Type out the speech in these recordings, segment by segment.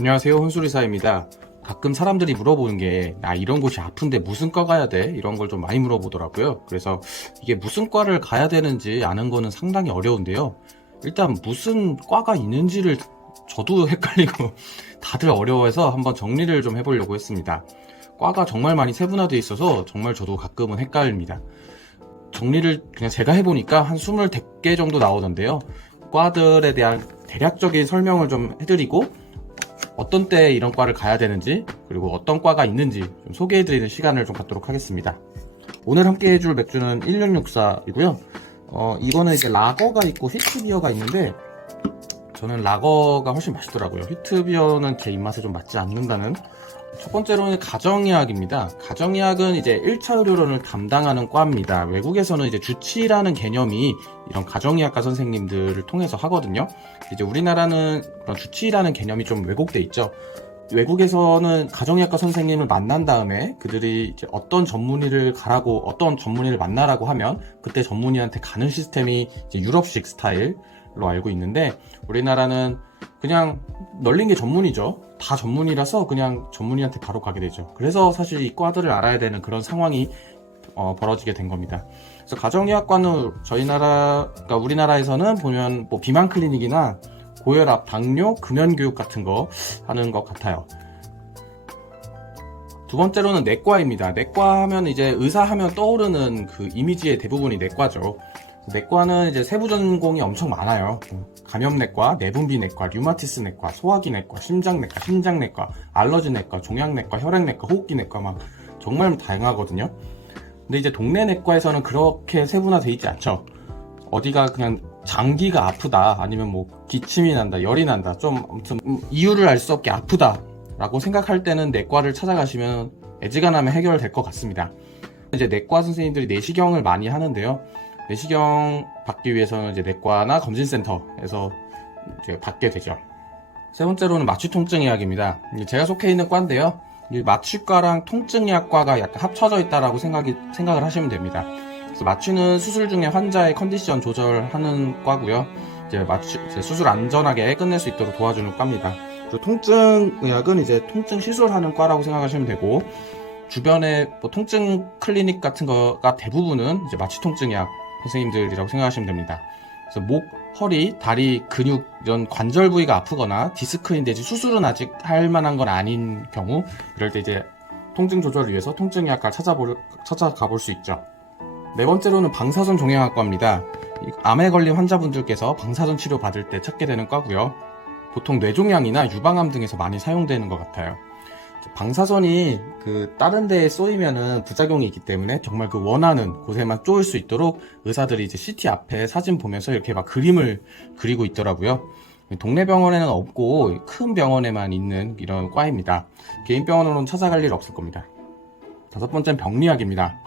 안녕하세요, 혼술의사입니다. 가끔 사람들이 물어보는 게, 나 이런 곳이 아픈데 무슨 과 가야 돼? 이런 걸 좀 많이 물어보더라고요. 그래서 이게 무슨 과를 가야 되는지 아는 거는 상당히 어려운데요. 일단 무슨 과가 있는지를 저도 헷갈리고 다들 어려워해서 한번 정리를 좀 해보려고 했습니다. 과가 정말 많이 세분화되어 있어서 정말 저도 가끔은 헷갈립니다. 정리를 그냥 제가 해보니까 한 20개 정도 나오던데요. 과들에 대한 대략적인 설명을 좀 해드리고, 어떤 때 이런 과를 가야 되는지, 그리고 어떤 과가 있는지 좀 소개해드리는 시간을 좀 갖도록 하겠습니다. 오늘 함께 해줄 맥주는 1664이고요. 이거는 이제 라거가 있고 휘트비어가 있는데, 저는 라거가 훨씬 맛있더라고요. 휘트비어는 제 입맛에 좀 맞지 않는다는. 첫 번째로는 가정의학입니다. 가정의학은 이제 1차 의료론을 담당하는 과입니다. 외국에서는 이제 주치의라는 개념이 이런 가정의학과 선생님들을 통해서 하거든요. 이제 우리나라는 그런 주치의라는 개념이 좀 왜곡돼 있죠. 외국에서는 가정의학과 선생님을 만난 다음에 그들이 이제 어떤 전문의를 가라고, 어떤 전문의를 만나라고 하면 그때 전문의한테 가는 시스템이 이제 유럽식 스타일로 알고 있는데, 우리나라는 그냥 널린 게 전문이죠. 다 전문이라서 그냥 전문의한테 바로 가게 되죠. 그래서 사실 이 과들을 알아야 되는 그런 상황이 벌어지게 된 겁니다. 그래서 가정의학과는 그러니까 우리나라에서는 보면 뭐 비만 클리닉이나 고혈압, 당뇨, 금연교육 같은 거 하는 것 같아요. 두 번째로는 내과입니다. 내과 하면 이제 의사 하면 떠오르는 그 이미지의 대부분이 내과죠. 내과는 이제 세부 전공이 엄청 많아요. 감염내과, 내분비내과, 류마티스내과, 소화기내과, 심장내과, 신장내과, 알러지내과, 종양내과, 혈액내과, 호흡기내과 막 정말 다양하거든요. 근데 이제 동네 내과에서는 그렇게 세분화되어 있지 않죠. 어디가 그냥 장기가 아프다, 아니면 뭐 기침이 난다, 열이 난다, 좀 아무튼 이유를 알 수 없게 아프다 라고 생각할 때는 내과를 찾아가시면 애지간하면 해결될 것 같습니다. 이제 내과 선생님들이 내시경을 많이 하는데요. 내시경 받기 위해서는 이제 내과나 검진센터에서 이제 받게 되죠. 세 번째로는 마취통증의학입니다. 제가 속해 있는 과인데요. 마취과랑 통증의학과가 약간 합쳐져 있다라고 생각을 하시면 됩니다. 그래서 마취는 수술 중에 환자의 컨디션 조절하는 과고요. 이제 수술 안전하게 끝낼 수 있도록 도와주는 과입니다. 그리고 통증의학은 이제 통증 시술하는 과라고 생각하시면 되고, 주변에 뭐 통증 클리닉 같은 거가 대부분은 이제 마취통증의학 선생님들이라고 생각하시면 됩니다. 그래서 목, 허리, 다리, 근육 이런 관절 부위가 아프거나 디스크인데 수술은 아직 할 만한 건 아닌 경우, 이럴 때 이제 통증 조절을 위해서 통증의학과를 찾아가 볼 수 있죠. 네 번째로는 방사선 종양학과입니다. 암에 걸린 환자분들께서 방사선 치료 받을 때 찾게 되는 과고요. 보통 뇌종양이나 유방암 등에서 많이 사용되는 것 같아요. 방사선이 다른 데에 쏘이면은 부작용이 있기 때문에 정말 그 원하는 곳에만 쏘일 수 있도록 의사들이 이제 CT 앞에 사진 보면서 이렇게 막 그림을 그리고 있더라고요. 동네 병원에는 없고 큰 병원에만 있는 이런 과입니다. 개인 병원으로는 찾아갈 일 없을 겁니다. 다섯 번째는 병리학입니다.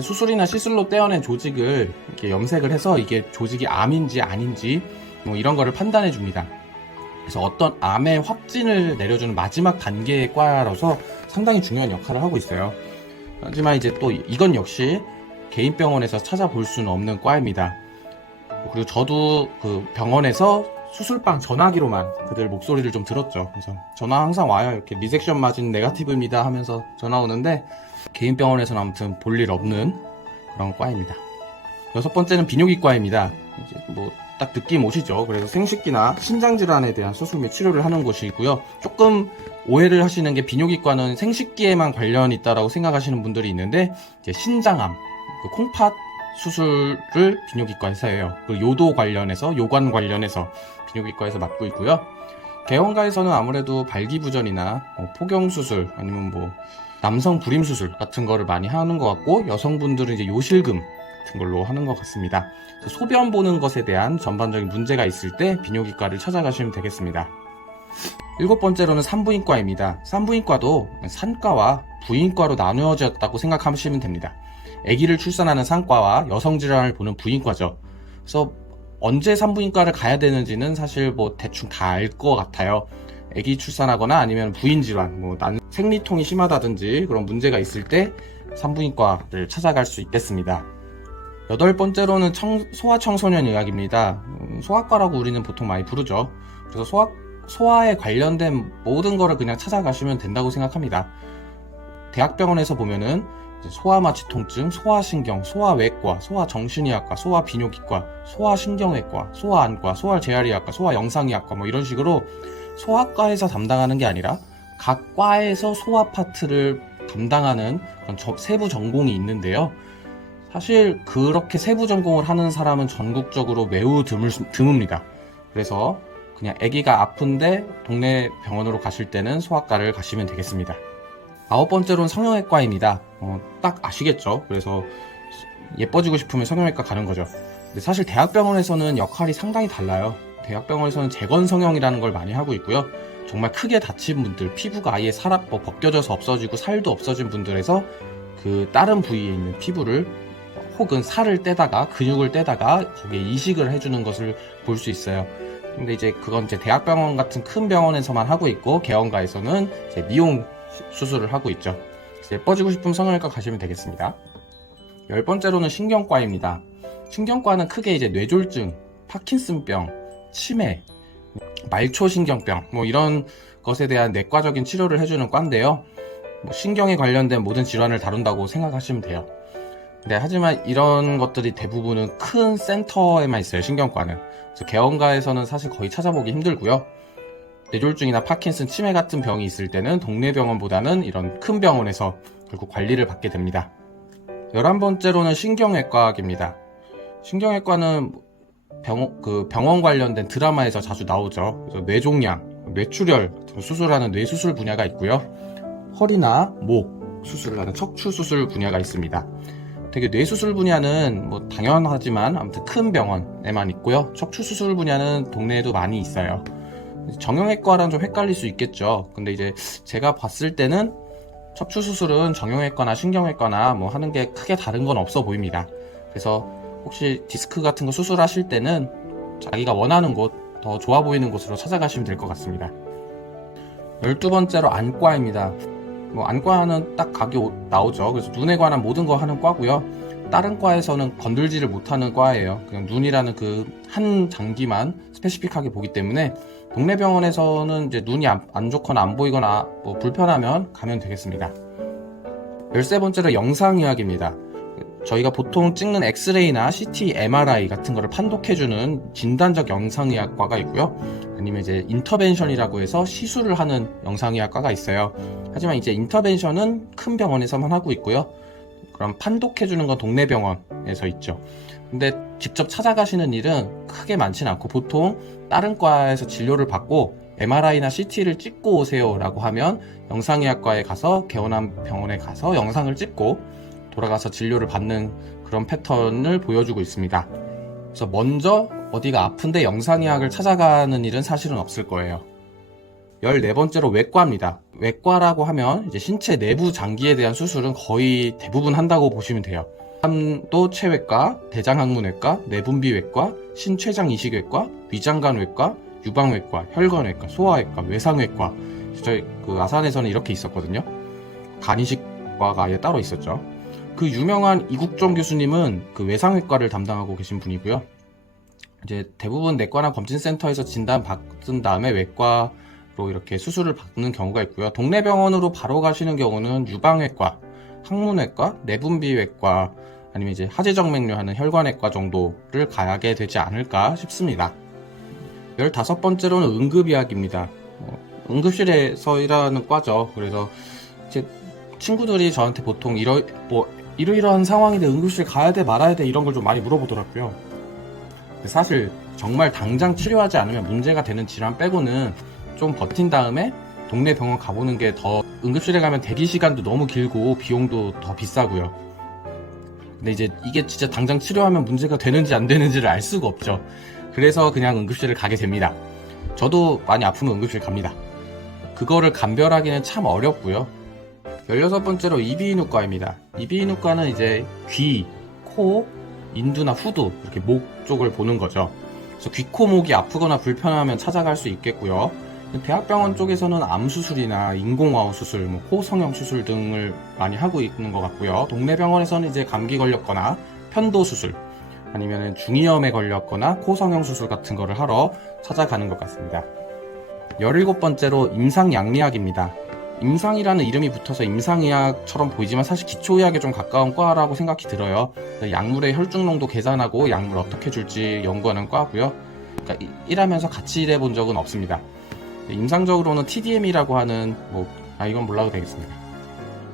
수술이나 시술로 떼어낸 조직을 이렇게 염색을 해서 이게 조직이 암인지 아닌지 뭐 이런 거를 판단해 줍니다. 그래서 어떤 암의 확진을 내려주는 마지막 단계의 과라서 상당히 중요한 역할을 하고 있어요. 하지만 이제 또 이건 역시 개인 병원에서 찾아볼 수는 없는 과입니다. 그리고 저도 그 병원에서 수술방 전화기로만 그들 목소리를 좀 들었죠. 그래서 전화 항상 와요. 이렇게 리섹션 마진 네거티브입니다 하면서 전화 오는데, 개인 병원에서는 아무튼 볼 일 없는 그런 과입니다. 여섯 번째는 비뇨기과입니다. 이제 뭐 딱 느낌 오시죠? 그래서 생식기나 신장질환에 대한 수술 및 치료를 하는 곳이고요. 조금 오해를 하시는 게, 비뇨기과는 생식기에만 관련이 있다라고 생각하시는 분들이 있는데, 이제 신장암, 콩팥 수술을 비뇨기과에서 해요. 요도 관련해서, 요관 관련해서 비뇨기과에서 맡고 있고요. 개원가에서는 아무래도 발기부전이나 포경수술, 아니면 뭐 남성 불임수술 같은 거를 많이 하는 것 같고, 여성분들은 이제 요실금 같은 걸로 하는 것 같습니다. 소변 보는 것에 대한 전반적인 문제가 있을 때 비뇨기과를 찾아가시면 되겠습니다. 일곱 번째로는 산부인과입니다. 산부인과도 산과와 부인과로 나누어졌다고 생각하시면 됩니다. 아기를 출산하는 산과와 여성질환을 보는 부인과죠. 그래서 언제 산부인과를 가야 되는지는 사실 뭐 대충 다 알 것 같아요. 아기 출산하거나 아니면 부인질환, 뭐 생리통이 심하다든지 그런 문제가 있을 때 산부인과를 찾아갈 수 있겠습니다. 여덟 번째로는 소아청소년 의학입니다. 소아과라고 우리는 보통 많이 부르죠. 그래서 소화에 관련된 모든 거를 그냥 찾아가시면 된다고 생각합니다. 대학병원에서 보면은 소아마취 통증, 소아신경, 소아외과, 소아정신의학과, 소아비뇨기과, 소아신경외과, 소아안과, 소아재활의학과, 소아영상의학과 뭐 이런 식으로 소아과에서 담당하는 게 아니라 각 과에서 소아 파트를 담당하는 그런 세부 전공이 있는데요. 사실 그렇게 세부 전공을 하는 사람은 전국적으로 매우 드뭅니다. 그래서 그냥 아기가 아픈데 동네 병원으로 가실 때는 소아과를 가시면 되겠습니다. 9번째로는 성형외과입니다. 딱 아시겠죠? 그래서 예뻐지고 싶으면 성형외과 가는 거죠. 근데 사실 대학병원에서는 역할이 상당히 달라요. 대학병원에서는 재건성형이라는 걸 많이 하고 있고요. 정말 크게 다친 분들, 피부가 아예 벗겨져서 없어지고 살도 없어진 분들에서 그 다른 부위에 있는 피부를 혹은 살을 떼다가 근육을 떼다가 거기에 이식을 해주는 것을 볼 수 있어요. 근데 이제 그건 이제 대학병원 같은 큰 병원에서만 하고 있고 개원가에서는 이제 미용 수술을 하고 있죠. 예뻐지고 싶으면 성형외과 가시면 되겠습니다. 10번째로는 신경과입니다. 신경과는 크게 이제 뇌졸중, 파킨슨병, 치매, 말초신경병 뭐 이런 것에 대한 내과적인 치료를 해주는 과인데요. 신경에 관련된 모든 질환을 다룬다고 생각하시면 돼요. 네, 하지만 이런 것들이 대부분은 큰 센터에만 있어요. 신경과는. 그래서 개원가에서는 사실 거의 찾아보기 힘들고요. 뇌졸중이나 파킨슨, 치매 같은 병이 있을 때는 동네 병원보다는 이런 큰 병원에서 결국 관리를 받게 됩니다. 11번째로는 신경외과입니다. 신경외과는 병원 관련된 드라마에서 자주 나오죠. 그래서 뇌종양, 뇌출혈 수술하는 뇌수술 분야가 있고요. 허리나 목 수술을 하는 척추 수술 분야가 있습니다. 되게 뇌수술 분야는 뭐 당연하지만 아무튼 큰 병원에만 있고요. 척추 수술 분야는 동네에도 많이 있어요. 정형외과랑 좀 헷갈릴 수 있겠죠. 근데 이제 제가 봤을 때는 척추 수술은 정형외과나 신경외과나 뭐 하는 게 크게 다른 건 없어 보입니다. 그래서 혹시 디스크 같은 거 수술하실 때는 자기가 원하는 곳, 더 좋아 보이는 곳으로 찾아가시면 될 것 같습니다. 12번째로 안과입니다. 안과는 딱 각이 나오죠. 그래서 눈에 관한 모든 거 하는 과고요. 다른 과에서는 건들지를 못하는 과예요. 그냥 눈이라는 그 한 장기만 스페시픽하게 보기 때문에 동네 병원에서는 이제 눈이 안 좋거나 안 보이거나 뭐 불편하면 가면 되겠습니다. 13번째로 영상의학입니다. 저희가 보통 찍는 엑스레이나 CT, MRI 같은 거를 판독해주는 진단적 영상의학과가 있고요. 아니면 이제 인터벤션이라고 해서 시술을 하는 영상의학과가 있어요. 하지만 이제 인터벤션은 큰 병원에서만 하고 있고요. 그럼 판독해주는 건 동네 병원에서 있죠. 근데 직접 찾아가시는 일은 크게 많지는 않고 보통 다른 과에서 진료를 받고 MRI나 CT를 찍고 오세요 라고 하면 영상의학과에 가서 개원한 병원에 가서 영상을 찍고 돌아가서 진료를 받는 그런 패턴을 보여주고 있습니다. 그래서 먼저 어디가 아픈데 영상의학을 찾아가는 일은 사실은 없을 거예요. 14번째로 외과입니다. 외과라고 하면 이제 신체 내부 장기에 대한 수술은 거의 대부분 한다고 보시면 돼요. 함도 체외과, 대장학문외과, 내분비외과, 신췌장이식외과, 위장관외과, 유방외과, 혈관외과, 소아외과, 외상외과. 저희 그 아산에서는 이렇게 있었거든요. 간이식과가 아예 따로 있었죠. 그 유명한 이국종 교수님은 그 외상외과를 담당하고 계신 분이고요. 이제 대부분 내과나 검진센터에서 진단 받은 다음에 외과로 이렇게 수술을 받는 경우가 있고요. 동네 병원으로 바로 가시는 경우는 유방외과, 항문외과, 내분비외과, 아니면 이제 하지정맥류 하는 혈관외과 정도를 가게 되지 않을까 싶습니다. 15번째로는 응급의학입니다. 응급실에서 일하는 과죠. 그래서 제 친구들이 저한테 보통 이러이러한 상황인데 응급실 가야 돼 말아야 돼 이런 걸 좀 많이 물어보더라고요. 근데 사실 정말 당장 치료하지 않으면 문제가 되는 질환 빼고는 좀 버틴 다음에 동네 병원 가보는 게 더, 응급실에 가면 대기 시간도 너무 길고 비용도 더 비싸고요. 근데 이제 이게 진짜 당장 치료하면 문제가 되는지 안 되는지를 알 수가 없죠. 그래서 그냥 응급실을 가게 됩니다. 저도 많이 아프면 응급실 갑니다. 그거를 감별하기는 참 어렵고요. 16번째로 이비인후과입니다. 이비인후과는 이제 귀, 코, 인두나 후두 이렇게 목 쪽을 보는 거죠. 그래서 귀, 코, 목이 아프거나 불편하면 찾아갈 수 있겠고요. 대학병원 쪽에서는 암수술이나 인공와우 수술, 코 성형 수술 등을 많이 하고 있는 것 같고요. 동네 병원에서는 이제 감기 걸렸거나 편도 수술, 아니면 중이염에 걸렸거나 코 성형 수술 같은 거를 하러 찾아가는 것 같습니다. 17번째로 임상양리학입니다. 임상이라는 이름이 붙어서 임상의학처럼 보이지만 사실 기초의학에 좀 가까운 과라고 생각이 들어요. 약물의 혈중농도 계산하고 약물 어떻게 줄지 연구하는 과고요. 그러니까 일하면서 같이 일해본 적은 없습니다. 임상적으로는 TDM이라고 하는 이건 몰라도 되겠습니다.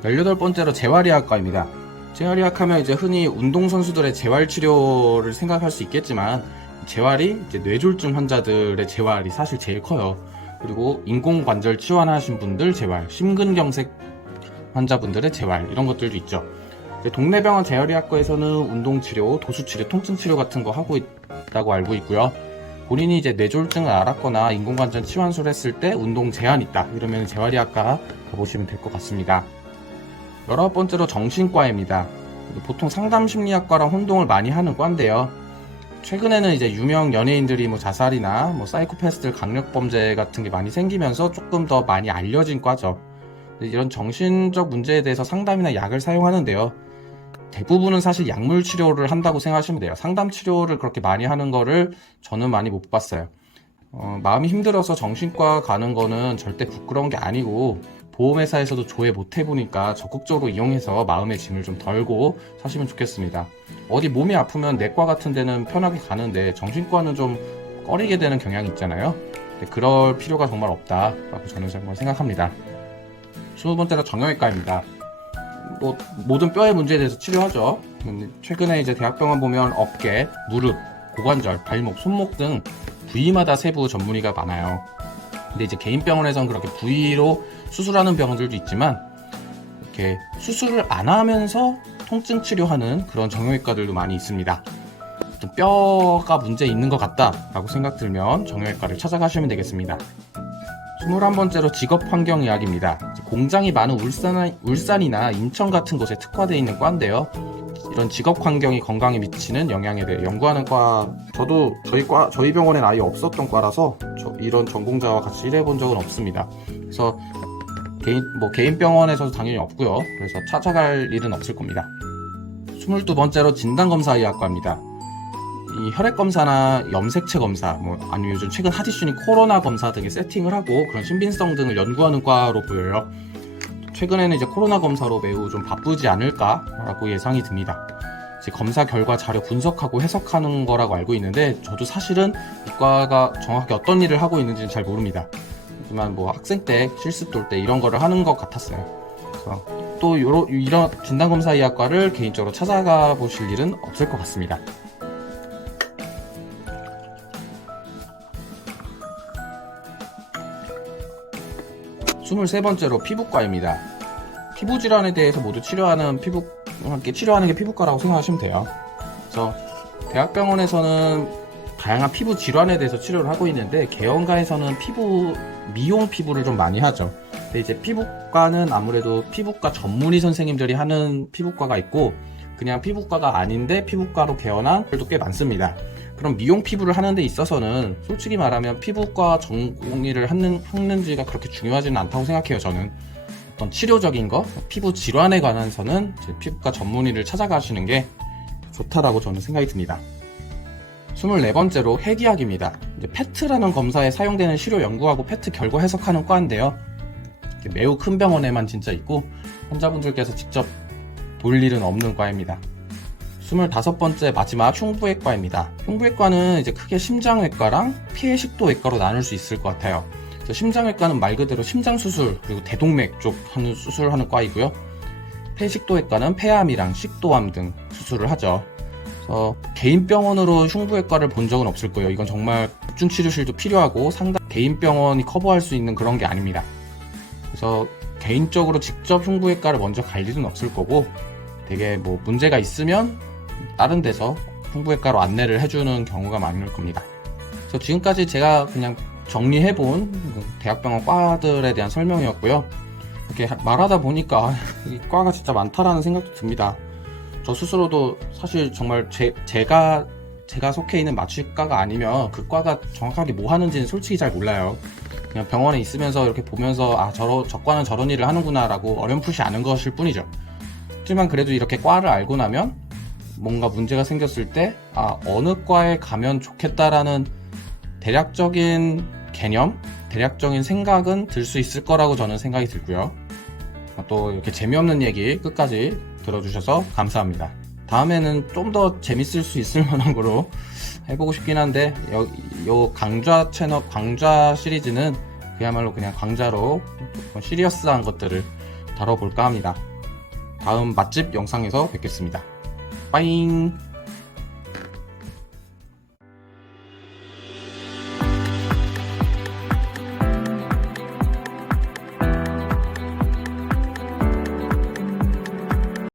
18번째로 재활의학과입니다. 재활의학하면 이제 흔히 운동선수들의 재활치료를 생각할 수 있겠지만 재활이 이제 뇌졸중 환자들의 재활이 사실 제일 커요. 그리고 인공관절 치환하신 분들 재활, 심근경색 환자분들의 재활 이런 것들도 있죠. 동네 병원 재활의학과에서는 운동치료, 도수치료, 통증치료 같은 거 하고 있다고 알고 있고요. 본인이 이제 뇌졸중을 앓았거나 인공관절 치환술을 했을 때 운동 제한이 있다 이러면 재활의학과 가보시면 될 것 같습니다. 19번째로 정신과입니다. 보통 상담심리학과랑 혼동을 많이 하는 과인데요. 최근에는 이제 유명 연예인들이 자살이나 사이코패스들 강력범죄 같은 게 많이 생기면서 조금 더 많이 알려진 과죠. 이런 정신적 문제에 대해서 상담이나 약을 사용하는데요. 대부분은 사실 약물 치료를 한다고 생각하시면 돼요. 상담 치료를 그렇게 많이 하는 거를 저는 많이 못 봤어요. 마음이 힘들어서 정신과 가는 거는 절대 부끄러운 게 아니고 보험회사에서도 조회 못 해보니까 적극적으로 이용해서 마음의 짐을 좀 덜고 사시면 좋겠습니다. 어디 몸이 아프면 내과 같은 데는 편하게 가는데 정신과는 좀 꺼리게 되는 경향이 있잖아요. 그럴 필요가 정말 없다라고 저는 정말 생각합니다. 20번째로 정형외과입니다. 모든 뼈의 문제에 대해서 치료하죠. 최근에 이제 대학병원 보면 어깨, 무릎, 고관절, 발목, 손목 등 부위마다 세부 전문의가 많아요. 근데 이제 개인 병원에서는 그렇게 부위로 수술하는 병원들도 있지만 이렇게 수술을 안 하면서 통증 치료하는 그런 정형외과들도 많이 있습니다. 뼈가 문제 있는 것 같다라고 생각 들면 정형외과를 찾아가시면 되겠습니다. 21번째로 직업환경의학입니다. 공장이 많은 울산이나 인천 같은 곳에 특화되어 있는 과인데요. 이런 직업환경이 건강에 미치는 영향에 대해 연구하는 과, 저도 저희 병원엔 아예 없었던 과라서 이런 전공자와 같이 일해본 적은 없습니다. 그래서 개인 병원에서도 당연히 없고요. 그래서 찾아갈 일은 없을 겁니다. 22번째로 진단검사의학과입니다. 이 혈액검사나 염색체 검사, 아니면 요즘 최근 핫 이슈인 코로나 검사 등의 세팅을 하고 그런 신빙성 등을 연구하는 과로 보여요. 최근에는 이제 코로나 검사로 매우 좀 바쁘지 않을까라고 예상이 듭니다. 이제 검사 결과 자료 분석하고 해석하는 거라고 알고 있는데 저도 사실은 이 과가 정확히 어떤 일을 하고 있는지는 잘 모릅니다. 하지만 학생 때, 실습 때 이런 거를 하는 것 같았어요. 그래서 또 이런 진단검사의학과를 개인적으로 찾아가 보실 일은 없을 것 같습니다. 23번째로 피부과입니다. 피부 질환에 대해서 모두 함께 치료하는 게 피부과라고 생각하시면 돼요. 그래서 대학병원에서는 다양한 피부 질환에 대해서 치료를 하고 있는데 개원가에서는 미용 피부를 좀 많이 하죠. 근데 이제 피부과는 아무래도 피부과 전문의 선생님들이 하는 피부과가 있고 그냥 피부과가 아닌데 피부과로 개원한 분들도 꽤 많습니다. 그럼 미용 피부를 하는 데 있어서는 솔직히 말하면 피부과 전공의를 하는지가 그렇게 중요하지는 않다고 생각해요. 저는 어떤 치료적인 거, 피부 질환에 관해서는 피부과 전문의를 찾아가시는 게 좋다라고 저는 생각이 듭니다. 24번째로 핵의학입니다. 페트라는 검사에 사용되는 시료 연구하고 페트 결과 해석하는 과인데요. 매우 큰 병원에만 진짜 있고 환자분들께서 직접 볼 일은 없는 과입니다. 25번째 마지막 흉부외과입니다. 흉부외과는 이제 크게 심장외과랑 폐식도외과로 나눌 수 있을 것 같아요. 심장외과는 말 그대로 심장수술 그리고 대동맥 쪽 수술하는 과이고요. 폐식도외과는 폐암이랑 식도암 등 수술을 하죠. 그래서 개인 병원으로 흉부외과를 본 적은 없을 거예요. 이건 정말 집중치료실도 필요하고 상당 개인 병원이 커버할 수 있는 그런 게 아닙니다. 그래서 개인적으로 직접 흉부외과를 먼저 갈 일은 없을 거고 되게 문제가 있으면 다른 데서 흉부외과로 안내를 해주는 경우가 많을 겁니다. 그래서 지금까지 제가 그냥 정리해본 대학병원 과들에 대한 설명이었고요. 이렇게 말하다 보니까 이 과가 진짜 많다라는 생각도 듭니다. 저 스스로도 사실 정말 제가 속해 있는 마취과가 아니면 그 과가 정확하게 뭐 하는지는 솔직히 잘 몰라요. 그냥 병원에 있으면서 이렇게 보면서 저 과는 저런 일을 하는구나 라고 어렴풋이 아는 것일 뿐이죠. 하지만 그래도 이렇게 과를 알고 나면 뭔가 문제가 생겼을 때 어느 과에 가면 좋겠다라는 대략적인 개념, 대략적인 생각은 들 수 있을 거라고 저는 생각이 들고요. 또 이렇게 재미없는 얘기 끝까지 들어주셔서 감사합니다. 다음에는 좀 더 재밌을 수 있을 만한 거로 해보고 싶긴 한데, 요 강좌 채널, 강좌 시리즈는 그야말로 그냥 강좌로 시리어스한 것들을 다뤄볼까 합니다. 다음 맛집 영상에서 뵙겠습니다. 빠잉!